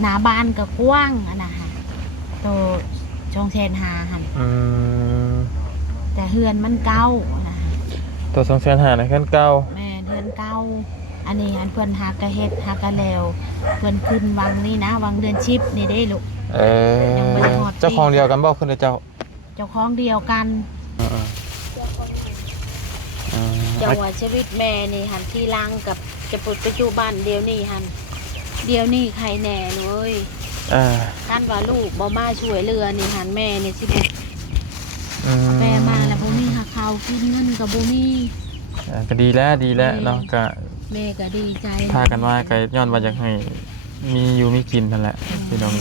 หน้าบ้านก็กว้างอันน่ะค่ะโตช่องแชนหาหันแต่เฮือนมันเก่านะคะตัว250,000นะเฮือนเก่าแม่เฮือนเก่าอันนี้อันเพิ่นหากระเฮ็ดหากระแล้วเพิ่นขึ้นวังนี่นะวังเดือนชิปนี่ได้ลูกยังบ่ได้ฮอดเจ้าของเดียวกันบ่ขึ้นเจ้าเจ้าของเดียวกันจังหวะชีวิตแม่นี่หันที่ล่างกับจะปุดปัจจุบันเดียวนี่หันเดียวนี่ใครแน่เลยท่านว่าลูกบ่มาช่วยเรือนี่หันแม่นี่สิบุแม่มาแล้วบ่มีหาข้าวกินเงินกับบ่มีก็ดีแล้วเนาะก็แม่ก็ดีใจพากันว่าก็ย้อนว่าอยากให้มีอยู่มีกินนั่นแหละพี่น้อง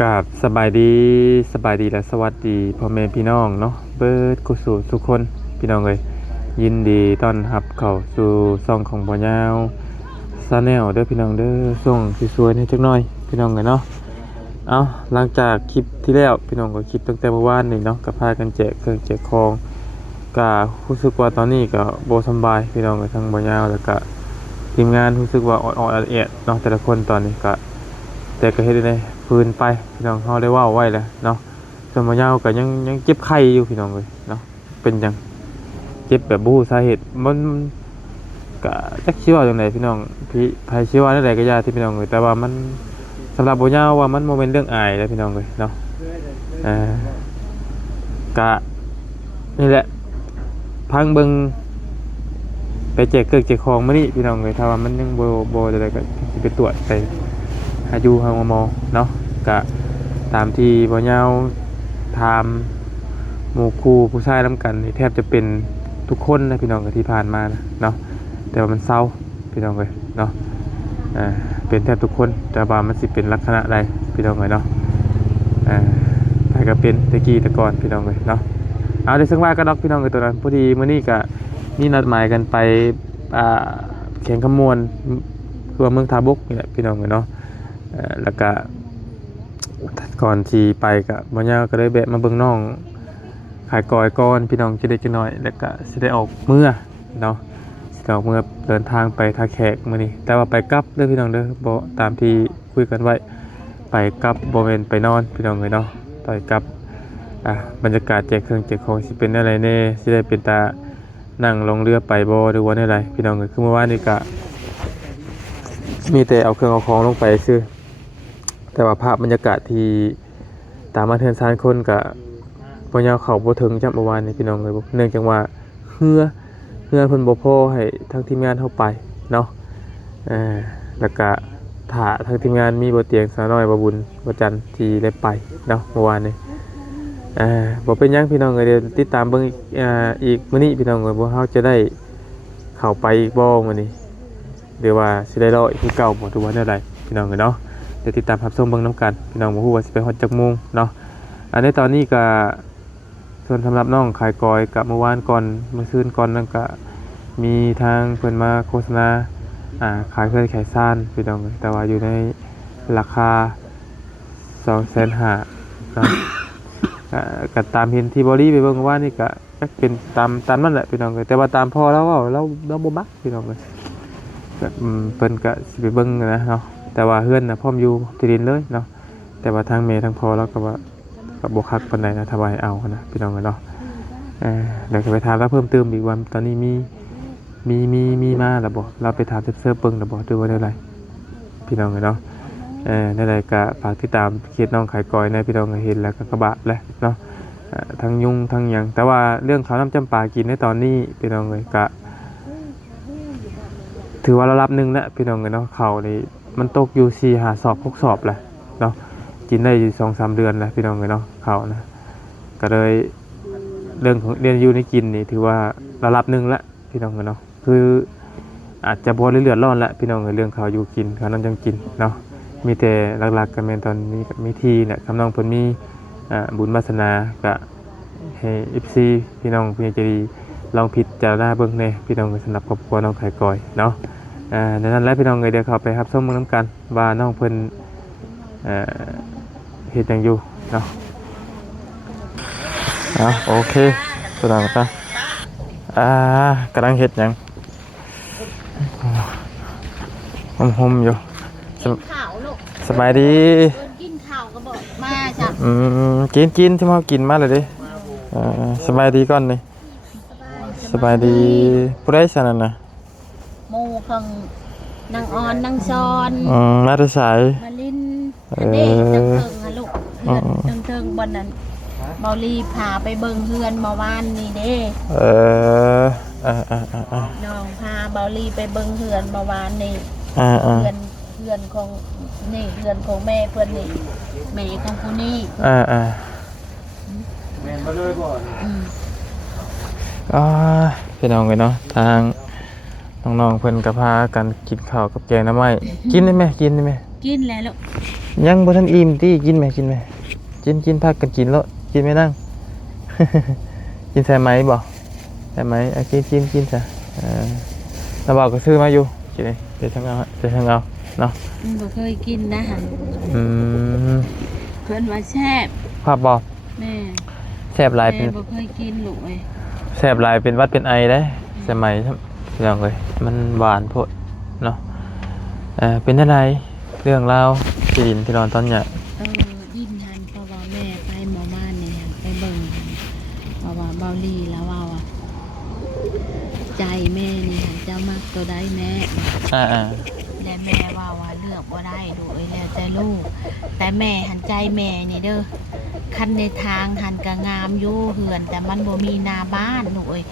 กราบสบายดีและสวัสดีพ่อแม่พี่น้องเนาะเบิดกุศลทุกคนพี่น้องเลยยินดีต้อนรับเข้าสู่ช่องของบ่ยาวซาแนลเด้อพี่น้องเด้อส่งสวยๆให้จักหน่อยพี่น้องเลยเนาะเอาหลังจากคลิปที่แล้วพี่น้องก็คลิปตั้งแต่เมื่อวานนี่เนาะก็พากันแจกเครื่องแจกของก็รู้สึกว่าตอนนี้ก็บ่สบายพี่น้องเลยทั้งบ่ยาวแล้วก็ทีมงานรู้สึกว่าอ่อนๆแอดๆเนาะแต่ละคนตอนนี้ก็แต่ก็เฮ็ดได้ฟื้นไปพี่น้องเฮาได้เว้าไว้แล้วเนาะส่วนบ่ยาวก็ยังเจ็บไข้อยู่พี่น้องเลยเนาะเป็นจังเจ็บแบบบ่รู้สาเหตุมันก็จักสิว่าจังไดพี่น้องพี่ไผสิว่าจังไดก็อย่าที่พี่น้องเอ้ยแต่ว่ามันสำหรับบ่ยาวว่ามันบ่แม่นเรื่องอายแล้วพี่น้องเอ้ยเนาะก็นี่แหละพังเบิ่งไปแจกเกิดแจกของมื้อนี้พี่น้องเอ้ยถ้าว่ามันยังบ่จังไดก็สิไปตรวจไปหาอยู่หาหมอเนาะก็ตามที่บ่ยาวถามหมู่ครูผู้ชายนำกันนี่แทบจะเป็นทุกคนนะพี่น้องก็ที่ผ่านมานะเนาะแต่ว่ามันเศร้าพี่น้องเอ้ยเนาะเป็นแทบทุกคนแต่ว่ามันสิเป็นลักษณะใดพี่น้องเอ้ยเนาะใครก็เป็นตะกี้แต่ก่อนพี่น้องเอ้ยเนาะเอาได้สักว่าก็ดอกพี่น้องเอ้ยตัวนั้นพอดีมื้อนี้ก็มีนัดหมายกันไปแข่งขมวนคือเมืองทาบกนี่แหละพี่น้องเอ้ยเนาะแล้วก็ก่อนที่ไปก็บ่ยาวก็ได้แวะมาเบิ่งน้องขายกอยก่อนพี่น้องจะได้จักหน่อยแล้วก็สิได้ออกเมื่อเนาะสิออกเมื่อเดินทางไปท่าแขกมื้อนี้แต่ว่าไปกลับเด้อพี่น้องเด้อบ่ตามที่คุยกันไว้ไปกลับบ่แม่นไปนอนพี่น้องเอ้ยเนาะไปกลับบรรยากาศแจกเครื่องแจกของสิเป็นอะไรแน่สิได้เป็นตานั่งลงเรือไปบ่หรือว่าแนวใดพี่น้องเอ้ยคือเมื่อวานนี้ก็มีแต่เอาเครื่องเอาของลงไปซื่อแต่ว่าภาพบรรยากาศที่ตามมาเทือนซานคนกับบ่ยาวเขาบ่ถึงจับเมื่อวานนี้พี่น้องเลยเนื่องจากว่าเฮือเพิ่นบ่พอให้ทางทีมงานเข้าไปเนาะแล้วก็ถ้าทางทีมงานมีบ่เตียงสาวน้อยบ่บุญบ่จันทร์ที่ได้ไปเนาะเมื่อวานนี้บ่เป็นหยังพี่น้องเอ้ยเดี๋ยวติดตามเบิ่งอีกมื้อนี้พี่น้องเอ้ยว่าเฮาจะได้เข้าไปอีกบ่มื้อนี้หรือว่าสิได้รออีกคือเก่าบ่ทุกวันแนวใดพี่น้องเอ้ยเนาะเดี๋ยวติดตามรับชมเบิ่งน้ำกันพี่น้องบ่ฮู้ว่าสิไปฮอดจักโมงเนาะในตอนนี้ก็ส่วนสำหรับน้องขายกอยกับเมื่อวานก่อนเมื่อคืนก่อนนั่นก็มีทางเพิ่นมาโฆษณาขายเครื่องขายซ่านพี่น้องแต่ว่าอยู่ในราคา 250,000 เนาะก็ตามเห็นที่บริไปเบิ่งว่านี่ก็เป็นตามนั่นแหละพี่น้องแต่ว่าตามพอแล้วเราบ่มักพี่น้องแบบเพิ่นก็สิไปเบิ่งนะเนาะแต่ว่าเฮือนน่ะพร้อมอยู่ที่ดินเลยเนาะแต่ว่าทางเมย์ทางพอแล้วก็ว่าก็บ่คักปานใดนะถ้าว่าให้เอานะพี่น้องเนาะเดี๋ยวจะไปถามแล้วเพิ่มเติมอีกว่าตอนนี้มีมาแล้วบ่เราไปถามเซิร์ฟเบิ่งแล้วบ่ดูว่าได้ไรพี่น้องเนาะได้ไรก็ฝากติดตามเขตน้องขายกอยนะพี่น้องเห็นแล้วก็กระบะแหละเนาะทั้งยุงทั้งหยังแต่ว่าเรื่องข้าวน้ำจำปากินในตอนนี้พี่น้องเลยก็ถือว่าระดับหนึ่งแล้วพี่น้องเนาะเขานี่มันตกอยู่4-5 สอบ6 สอบแหละเนาะกินได้อยู่2-3 เดือนแล้วพี่น้องเนาะเขานะก็เลยเรื่องของเรียนอยู่ในกินนี่ถือว่าระดับหนึ่งแล้วพี่น้องเนาะคืออาจจะบ่เลือดร้อนแล้วพี่น้องเรื่องเขาอยู่กินเขาน้ำจังกินเนาะมีแต่หลักๆกันแม่นตอนนี้ก็มีทีเนี่ยคำน้องเพิ่นมีบุญวาสนาก็ให้ FC พี่น้องพี่ใจดีลองผิดจารณาเบิ่งแน่พี่น้องสำหรับครอบครัวน้องไข่กอยเนาะ ในนั้นแล้วพี่น้องเดี๋ยวเขาไปครับส้มมือน้ำกันว่าน้องเพิ่นเฮ็ดหยังอยู่เนาะโอเคสุดท้ายก็กำลังเฮ็ดหยังหอมๆอยู่ กินข้าวลูก สบายดี กินข้าวก็บอกมาจ้ะ กินที่มากินมาเลยดิสบายดีก่อนนี่สบายดีผู้ใดฉะนั้นน่ะ หมู่ของนางออนนางซอน มาแต่ไส มาลินอันนี้จังเทิงฮะลูกเฮือนจังเทิงบนนั้นเบาลีพาไปเบิ่งเฮือนเมื่อวานนี่เด้น้องพาเบาลีไปเบิ่งเฮือนเมื่อวานนี่เฮือนของนี่เฮือนของแม่เพิ่นนี่แม่ของผู้นี้แม่นบ่เลยบ่พี่น้องเนาะทางน้องๆเพิ่นก็พากันกินข้าวกับแกงหน่อไม้กินได้ไหมกินได้ไหมกินแล้วลูกยังบ่ทันอิ่มติกินไหมกินพักกันกินแล้วกินไม่นั่ง กินใส่ไหมบ่ใส่ไหมกินซะแล้วบอกก็ซื้อมาอยู่กินเดี๋ยวทางเอาเนาะบ่เคยกินนะหั่นเพิ่นว่าแซ่บภาพบ่แม่แซ่บหลายเป็นบ่เคยกินลูกเอ้ยแซ่บหลายเป็นวัดเป็นไอได้สมัยพี่น้องเอ้ยมันหวานโพดเนาะเป็นอะไรเรื่องราวที่ดินที่นอนตอนเนี้ยดินหันเพราะว่าแม่ไปหมู่บ้านนี่ไปเบิ่งเพราะว่าเบาลีแล้วว่าใจแม่นี่หันเจ้ามักตัวใดแม่และแม่ว่าเลือกบ่ได้ดูเอ้ยแล้วแต่ลูกแต่แม่หันใจแม่นี่เด้อคันในทางหันก็งามอยู่เฮือนแต่มันบ่มีหน้าบ้านหนูเอ้ย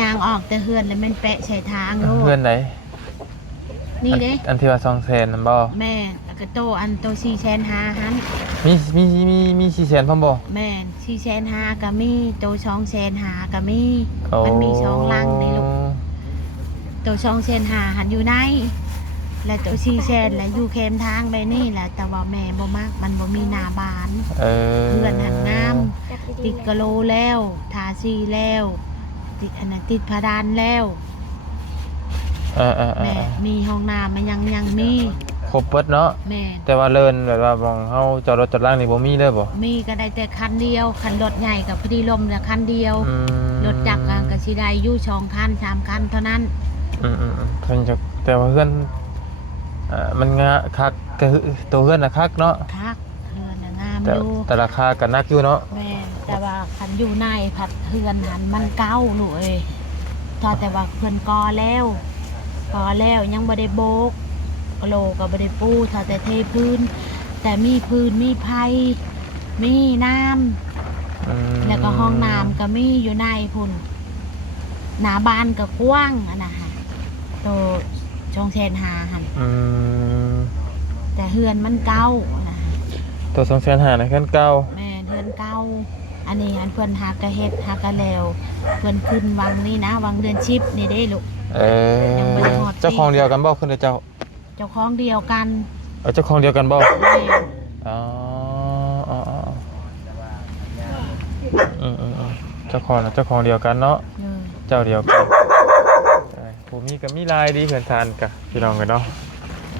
ย่างออกแต่เฮือนแล้วมันแปะใส่ทางลูกเฮือนไหนนี่เด้อันที่ว่า200,000นั่นบ่แม่แล้วก็โตอันโต4,500หั่นมี400,000พร้อมบ่แม่4,500ก็มีโต2,500ก็มีมันมี2หลังนี่ลูกโต2,500หั่นอยู่ในและโต4,000แล้วอยู่เข้มทางไปนี่แหละแต่ว่าแม่บ่มักมันบ่มีหน้าบ้านเฮือนหันงามติดกะโลแล้วทาสีแล้วติดอันนั้นติดผดานแล้วแม่มีห้องน้ำมันยังมีครบเบิดเนาะแม่แต่ว่าเลินแบบว่าของเฮาจอดรถจอดล่างนี่บ่มีเลยบ่มีก็ได้แต่คันเดียวคันรถใหญ่กับพอดีลมแต่คันเดียวรถจักรก็สิได้อยู่2คัน3คันเท่านั้นเพิ่นจะแต่ว่าเฮือนมันงะคักตัวเฮือนน่ะคักเนาะคักเฮือนน่ะงามอยู่แต่ราคาก็นักอยู่เนาะแม่แต่ว่าคันอยู่ในผัดเฮือนหันมันเก่าหนูเอ้ยแต่ว่าเพิ่นก่อแล้วยังบ่ได้โบกกะโหลก็บ่ได้ปูแต่เทพื้นแต่มีพื้นมีไผมีน้ำแล้วก็ห้องน้ำก็มีอยู่ในพุ่นหน้าบ้านก็กว้างอันน่ะค่ะโต2,500หั่นแต่เฮือนมันเก่านะตัว2,500นะเฮือนเก่าแม่เฮือนเก่าอันนี้อันเพิ่นหากะเฮ็ดหากะแล้วเพิ่นขึ้นวังนี่นะวังเดือนชิปนี่เด้ลูกเจ้าของเดียวกันบ่คือเจ้าของเดียวกันเจ้าของเดียวกันบ่เจ้าของเดียวกันเนาะเจ้าเดียวกันผมมีกับมีลายดีเพื่อนทานกับพี่น้องกันเนาะ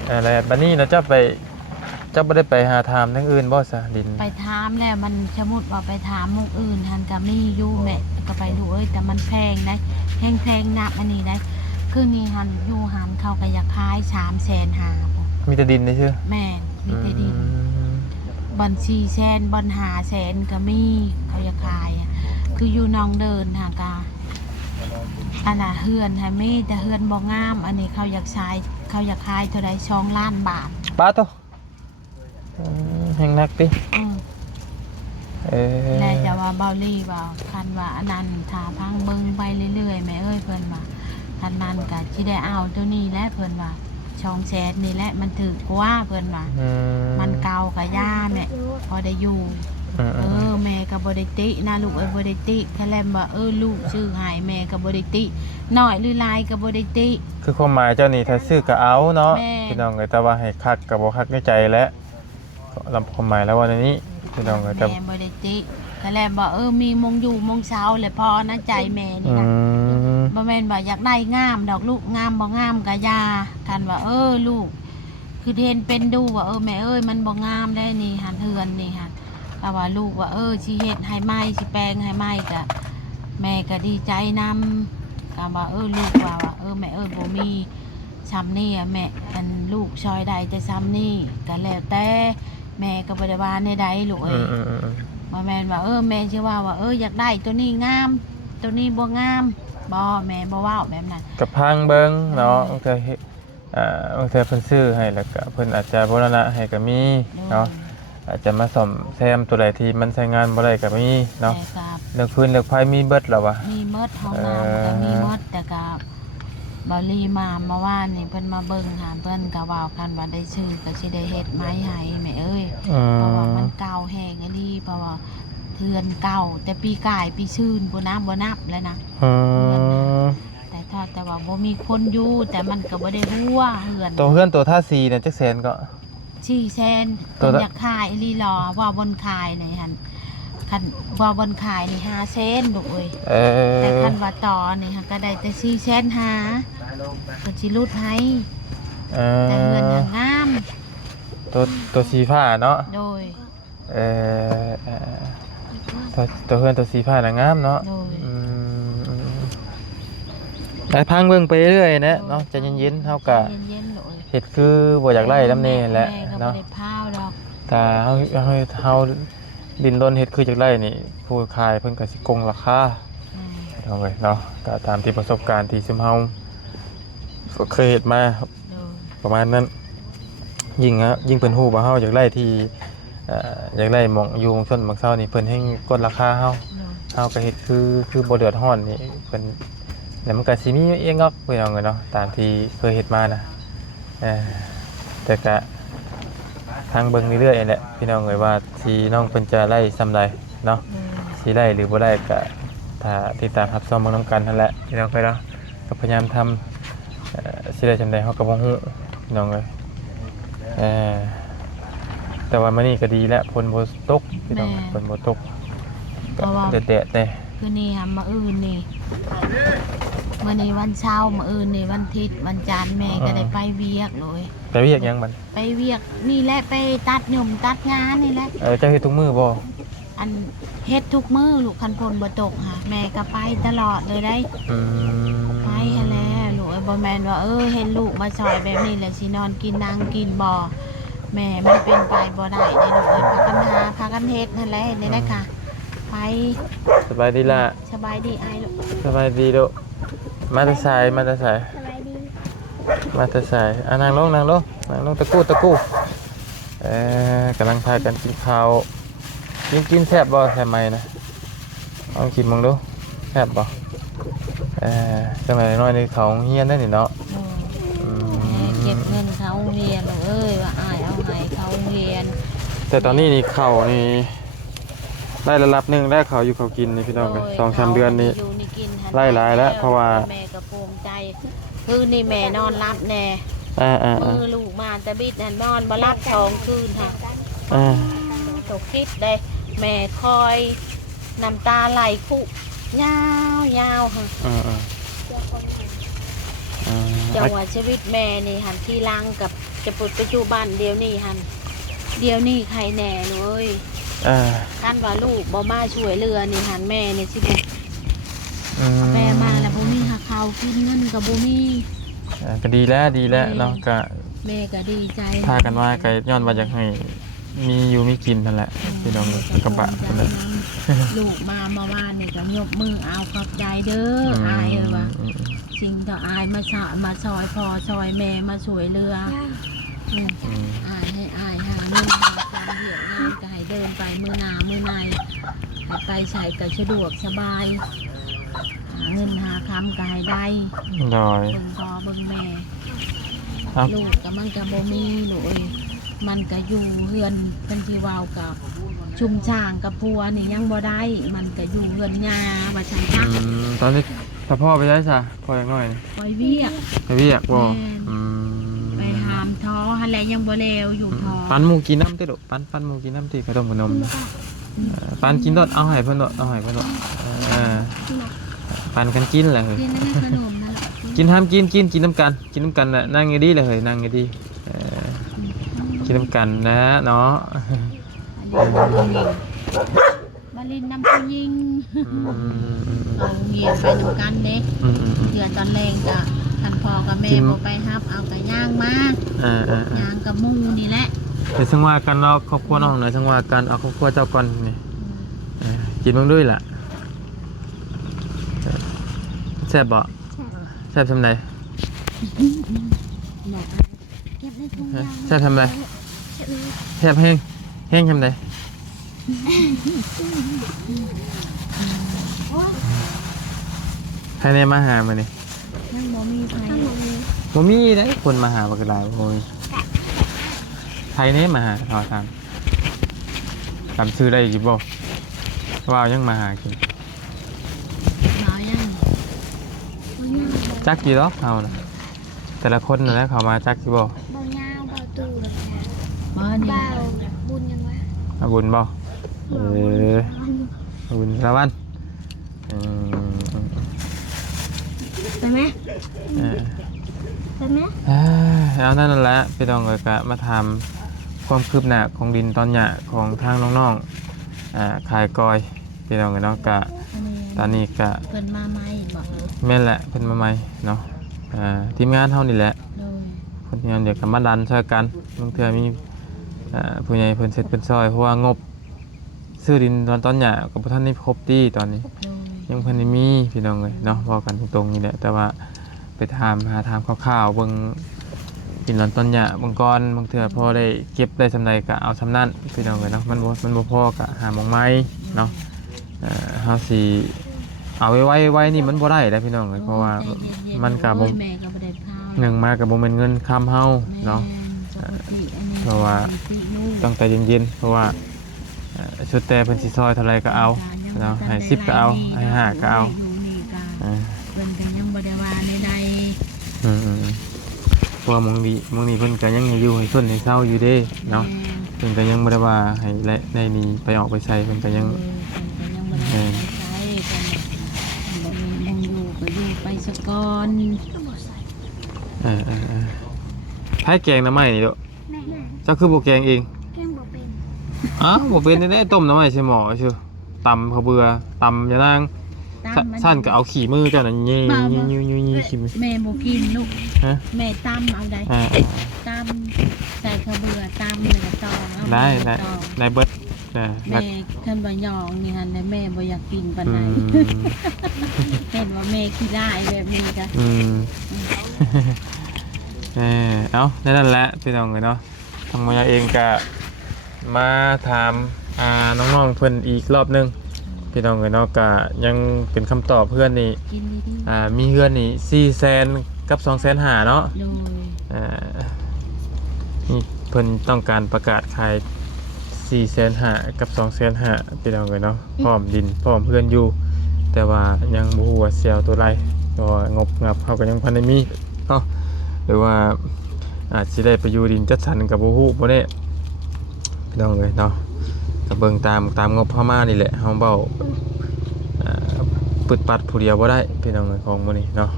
อะไรบัดนี้เราจะไม่ได้ไปหาถามทั้งอื่นบ่ซะดินไปถามแล้วมันสมมุติว่าไปถามหมู่อื่นหันก็มีอยู่แม่ก็ไปดูแต่มันแพงได้แพงนักอันนี้ได้คือนี่หันอยู่หันเขาก็อยากขาย3,500มีแต่ดินได้ชื่อแม่มีแต่ดินบ่อน400,000บ่อน500,000ก็มีเขาอยากขายคืออยู่น้องเดินหากาอันน่ะเฮือนให้มีแต่เฮือนบ่งามอันนี้เขาอยากขายเท่าใด2 ล้านบาทป้าโตแห่งนักติแล้วจะว่าเบาลี่ว่าคันว่าอันนั้นถ้าพังเบิ่งไปเรื่อยๆแม่เอ้ยเพิ่นว่าคันนั้นก็สิได้เอาตัวนี้แหละเพิ่นว่า200,000นี่แหละมันถูกกว่าเพิ่นว่ามันเก่าก็ย่าแม่พอได้อยู่แม่ก็บ่ได้ตินะลูกเอ้ยบ่ได้ติแค่แลมว่าลูกซื้อให้แม่ก็บ่ได้ติน้อยหรือหลายก็บ่ได้ติคือความหมายเจ้านี่ถ้าซื้อก็เอาเนาะพี่น้องเอ้ยแต่ว่าให้คักก็บ่คักในใจแล้วลำความหมายแล้วว่าในนี้พี่น้องเอ้ยแต่บ่ได้ติแค่แลมว่ามีมงอยู่มงเช้าแหละพอนะใจแม่นี่นะ บ่แม่นว่าอยากได้งามดอกลูกงามบ่งามก็อย่ากันว่าลูกคือเห็นเป็นดูว่าแม่มันบ่งามได้นี่หันเฮือนนี่หันแต่ว่าลูกว่าสิเฮ็ดให้ใหม่สิแปลงให้ใหม่ก็แม่ก็ดีใจนำก็ว่าลูกว่าแม่บ่มีซ้ำนี่แม่อันลูกชอยใดแต่ซ้ำนี่ก็แล้วแต่แม่ก็บ่ได้ว่าในใดลูกบ่แม่นว่าแม่สิว่าอยากได้ตัวนี้งามตัวนี้บ่งามบ่แม่บ่เว้าแบบนั้นกับพังเบิ่งเนาะบางเทื่อเพิ่นซื้อให้แล้วก็เพิ่นอาจจะบูรณะให้ก็มีเนาะอาจจะมาซ่อมแซมตัวใดที่มันใช้งานบ่ได้ก็มีเนาะเรื่องพื้นเรื่องไฟมีเบิดแล้ววะมีเบิดห้องน้ำก็มีหมดแต่ก็บ่รีมาเมื่อวานนี่เพิ่นมาเบิ่งหาเพิ่นก็เว้ากันว่าได้ซื้อก็สิได้เฮ็ดไม้ให้แม่เพราะว่ามันเก่าแห้งอันนี้เพราะว่าเทือนเก่าแต่ปีกายปีชื่นบ่นับแล้วนะแต่ว่าบ่มีคนอยู่แต่มันก็บ่ได้รั่วเฮือนตัวท่าสีเนี่ยจักแสนก็4แสนตัวอยากขายอีหลีหรอว่าบนขายนี่หั่นคันว่าบนขายนี่5แสนลูกเอ้ยแต่คันว่าต่อนี่หั่นก็ได้แต่4แสน5ก็สิลดให้แต่เฮือนงามตัวสีฟ้าเนาะโดยตัวเฮือนตัวสีฟ้าน่ะงามเนาะได้พังเบิ่งไปเรื่อยๆนะเนาะใจเย็นๆเฮาก็เฮ็ดคือบ่อยากไล่นำแน่แหละเนาะแต่เฮาดินรนเฮ็ดคือจักไล่นี่ผู้ขายเพิ่นก็สิโกงราคาเอาไว้เนาะก็ตามที่ประสบการณ์ที่ซุมเฮาเคยเฮ็ดมาประมาณนั้นยิ่งเพิ่นฮู้ว่าเฮาอยากไล่ที่อยากไล่หม่องอยู่ชนบางเซานี่เพิ่นให้กดราคาเฮาก็เฮ็ดคือบ่เดือดร้อนนี่เพิ่นแล้วมันก็สิมีเองก็พี่น้องเนาะตามที่เคยเฮ็ดมานะแต่ก็ทางเบิ่งเรื่อยๆแหละพี่น้องเอ้ยว่าที่น้องเพิ่นจะไล่ซำใดเนาะสิไล่หรือบ่ไล่ก็ถ้าติดตามรับชมเบิ่งนำกันนั่นแหละพี่น้องเอ้ยเนาะก็พยายามทำสิได้ซำใดเฮาก็บ่ฮู้พี่น้องเอ้ยแต่ว่ามื้อนี้ก็ดีแล้วฝนบ่ตกพี่น้องฝนบ่ตกก็แดดๆแน่คือนี่ค่ะมื้ออื่นนี่มื้อนี้วันเช้ามื้ออื่นนี่วันอาทิตย์วันจันทร์แม่ก็ได้ไปเวียกเลยไปเวียกยังมันไปเวียกนี่แหละไปตัดหยุ่มตัดงานนี่แหละเจ้าเฮ็ดทุกมื้อบ่อันเฮ็ดทุกมื้อลูกคันฝนบ่ตกค่ะแม่ก็ไปตลอดเลยได้ไปหั่นแหละลูกบ่แม่นว่าเห็นลูกมาซอยแบบนี้แหละสินอนกินนั่งกินบ่แม่มันเป็นไปบ่ได้เด้ลูกพากันหาพากันเฮ็ดนั่นแหละนี่แหละค่ะไปสบายดีล่ะสบายดีอ้ายลูกสบายดีลูกมาแต่สายสบายดีมาแต่สายนั่งลงตะกู้กำลังพากันกินข้าวกินแซ่บบ่แซ่บไหมนะลองกินมึงดูแซ่บบ่จังไรน้อยในเขาเฮียนได้นี่เนาะเก็บเงินเขาเฮียนว่าอ้ายเอาให้เขาเฮียนแต่ตอนนี้นี่เขานี่ได้ระดับหนึ่งได้เขาอยู่เขากินนี่พี่น้องกัน2-3 เดือนนี้ไล่หลายแล้วเพราะว่าแม่ก็ภูมิใจคือนี่แม่นอนรับแน่มือลูกมาแต่บิดนั่นนอนบ่รับ2 คืนค่ะตกคิดได้แม่คอยน้ำตาไหลคุยาวค่ะจังหวะชีวิตแม่นี่หันที่ลังกับจะปุดปัจจุบันเดี๋ยวนี้ใครแน่เลยท่านว่าลูกบ่มาช่วยเรือนี่หันแม่นี่สิบุแม่มาแล้วบ่มีหาข้าวกินเงินกับบ่มีก็ดีแล้วเนาะก็แม่ก็ดีใจพากันว่าก็ย้อนว่าอยากให้มีอยู่มีกินนั่นแหละพี่น้องกระบะนั่นแหละลูกมาเมื่อวานนี่ก็ยกมือเอาขอบใจเด้ออายว่าสิ่งต่ออายมาซอยพ่อซอยแม่มาช่วยเรืออายให้อายหาเงินมาความเหี่ยวงานก็ให้เดินไปมือหนามือในไปใช้ก็สะดวกสบายหาเงินหาคำก็ให้ได้เบิ่งพ่อเบิ่งแม่ลูกก็มันก็บ่มีลูกมันก็อยู่เฮือนเป็นที่วาวกับชุมช่างกับพัวนี่ยังบ่ได้มันก็อยู่เฮือนยาว่าฉันจักตอนนี้ถ้าพ่อไปได้ซะพ่อยังน้อยไปเวียกบ่ไปหามท้อหั่นแหละยังบ่แล้วอยู่ท้อปันหมูกินน้ำติลูกปันหมูกินน้ำติขนมปันกินดอดเอาให้เพิ่นดอด ปั่นกันกินแหละเฮ้ย กินได้ขนมนั่นแหละ กินห้ามกินน้ำกันน่ะนั่งอยู่ดีเลยเฮ้ยนั่งอยู่ดีกินน้ำกันนะเนาะ มาลินน้ำผู้ยิงเอาเงียบไปน้ำกันเด็กเดือนตอนแรงกะทันพอกับแม่บอกไปฮับเอาไก่ย่างมาย่างกับมูนี่แหละเดี๋ยวสังว่ากันเนาะครอบครัวน้องหน่อยสังว่ากันเอาครอบครัวเจ้าก่อนนี่กินบ้างด้วยล่ะแซ่บบ่แซ่บทำไรแซ่บทำไรแซ่บแห้งทำไรใครเนี่ยมาหามาเนี่ย นั่งบ่มีไฟ บ่มีได้คนมาหาบักหลายโอ้ยใครเนี่ยมาหาทอทำชื่อได้กี่บ่ว่ายังมาหากิน น้อยยัง จักกี่ดอกเขานะแต่ละคนนะเขามาจักกี่บ่ เบาเงาเบาตูด บ่นี่ เบาบุญยังวะ อาบุญบ่บุญละวัน ไปไหมไปไหม เอานั่นแหละพี่น้องเลยกะมาทำความคืบหน้าของดินตอนหยาของทางน้องๆขายกอยพี่น้องเลยเนาะกะตอนนี้กะ เพิ่นมาใหม่บอก แม่นแหละเพิ่นมาใหม่เนาะทีมงานเท่านี่แหละ โดย คนงานเดี๋ยวกันมาดันช่วยกันบางเทื่อมีผู้ใหญ่เพิ่นเสร็จเพิ่นซอยเพราะว่างบซื้อดินตอนหยากับท่านนี่ครบดีตอนนี้ โดย ยังเพิ่นได้มีพี่น้องเลยเนาะบอกกันตรงๆนี่แหละแต่ว่าไปหาถามคร่าวๆเบิ่งกินหลอนต้นหญ้าบางก้อนบางเทื่อพอได้เก็บได้สำใดก็เอาสำนั้นพี่น้องเลยเนาะมันบ่พอก็หาหม่องไม้เนาะเฮาสิเอาไว้นี่มันบ่ได้แล้วพี่น้องเลยเพราะว่ามันก็บ่ แม่ก็บ่ได้พา หนึ่งมาก็บ่แม่นเงินค้ำเฮาเนาะเพราะว่าต้องใจเย็นๆเพราะว่าชุดแต่เพิ่นสิซอยเท่าไรก็เอาเนาะให้10ก็เอาให้5ก็เอาเพิ่นก็ยังบ่ได้ว่าใด เพราะว่ามองนี้เพิ่นก็ยังอยู่ให้ต้นให้เศร้าอยู่เด้เนาะเพิ่นก็ยังบ่ได้ว่าให้และได้นี้ไปออกไปใส่เพิ่นก็ยัง บ่ได้ใช้กันบ่มีมงอยู่ก็อยู่ไปซะก่อน ให้แกงหน่อไม้นี่เด้อ แม่ เจ้าคือบ่แกงเอง แกงบ่เป็น อ้าวบ่เป็นแน่ๆต้มหน่อไม้ใส่หม้อซื่อตำข้าวเบื่อตำยะนางสั้นก็เอาขี้มือเจ้านั่นยี่ขี้มือ แม่บ่กินลูก ฮะ แม่ตำเอาได้ตำใส่ข้าวเบื่อตำแล้วก็ตองเอา ได้เบิดแม่ท่านบ่ยองนี่หั่นแม่บ่อยากกินปานใดเห็นว่าแม่ขี้ได้แบบนี้ก็ เอานั่นแหละพี่น้องเลยเนาะทางมายาเองก็มาถามน้องๆเพื่อนอีกรอบนึงพี่น้องเลยเนาะก็ยังเป็นคำตอบเพื่อนนี่ กินดี มีเพื่อนนี่400,000กับ250,000เนาะ โดย นี่เพิ่นต้องการประกาศขาย450,000กับ250,000พี่น้องเลยเนาะพร้อมดินพร้อมเพื่อนอยู่แต่ว่ายังบ่ฮู้ว่าเสียวตัวไรก็งบงับเขาก็ยังพันได้มีเนาะหรือว่าอาจจะได้ไปอยู่ดินจัดสรรกับบ่ฮู้บ่แน่พี่น้องเลยเนาะก็เบิ่งตามงบเข้ามานี่แหละเฮาเว้าปึดปัดผู้เดียวบ่ได้พี่น้องเลยของมื้อนี้เนาะ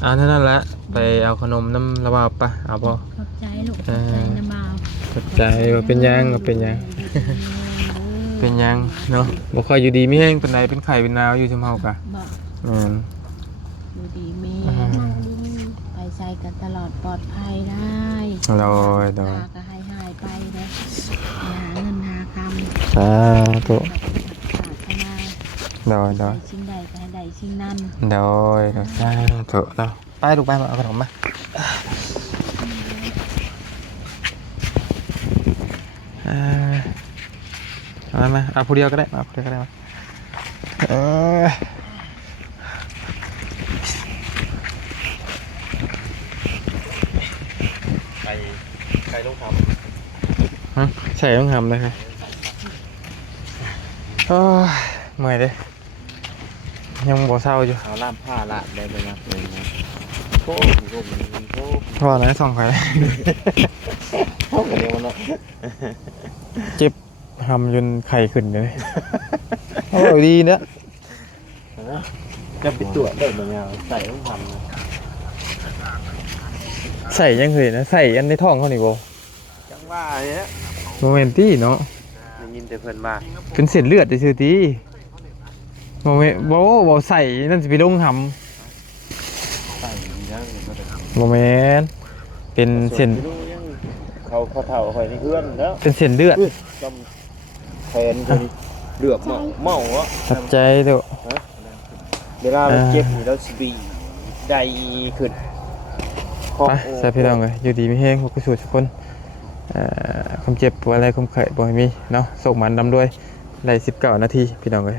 เท่านั้นแหละไปเอาขนมน้ำระบาปะเอาบ่ ขอบใจลูกขอบใจนะบ่าว ขอบใจว่าเป็นหยังเป็นหยังเนาะบ่ค่อยอยู่ดีมีแฮงปานใดเป็นไข้เป็นหนาวอยู่ซุมเฮากะ บอก ดูดีมีไปใช้กันตลอดปลอดภัยได้ โดย ตาก็ให้หายไปเลยหาเงินหาคำ สาธุ ขาดเข้ามา โดย ได้สิ่งใดก็ให้ได้สิ่งนั้น สาธุเนาะไปลูกไปมาเอาขนมมามาเอาผู้เดียวก็ได้มาผู้เดียวก็ได้มาใส่ต้องทำใส่ต้องทำเลยครับเมื่อยเลยยังบ่เศร้าอยู่ เอาล่ามผ้าละได้ไปนะเลยนะโค้มันโค้ ว่าไหนส่องใครเลย เข้ากันเดียวเนาะ เจ็บทำจนไข่ขึ้นเลยโอ้ดีนะ นะจะไปตรวจได้บ่ยาวใส่ต้องทำนะ ใส่ยังเคยนะใส่อันในท้องเขานี่บ่ จังว่าเนี่ย โมเมนตี้เนาะ ได้ยินแต่เพิ่นว่า เป็นเส้นเลือดซื่อๆติโมเมนบ่ใส่นั่นสิไปลงหำ ใส่ยังก็ได้ โมเมนเป็นเส้น เขาเฒ่าข่อยนี่เพื่อนแล้ว เป็นเส้นเลือด จำแทนคนเลือกเมาอ่ะ ตัดใจเด้อ เวลาเราเจ็บนี่เราสิบีได้ขึ้น ไปใส่พี่น้องเลยอยู่ดีมีแห้งพวกกระสุนทุกคนความเจ็บปวดอะไรความไข้บ่ให้มีเนาะส่งมันดำด้วยได้19 นาทีพี่น้องเลย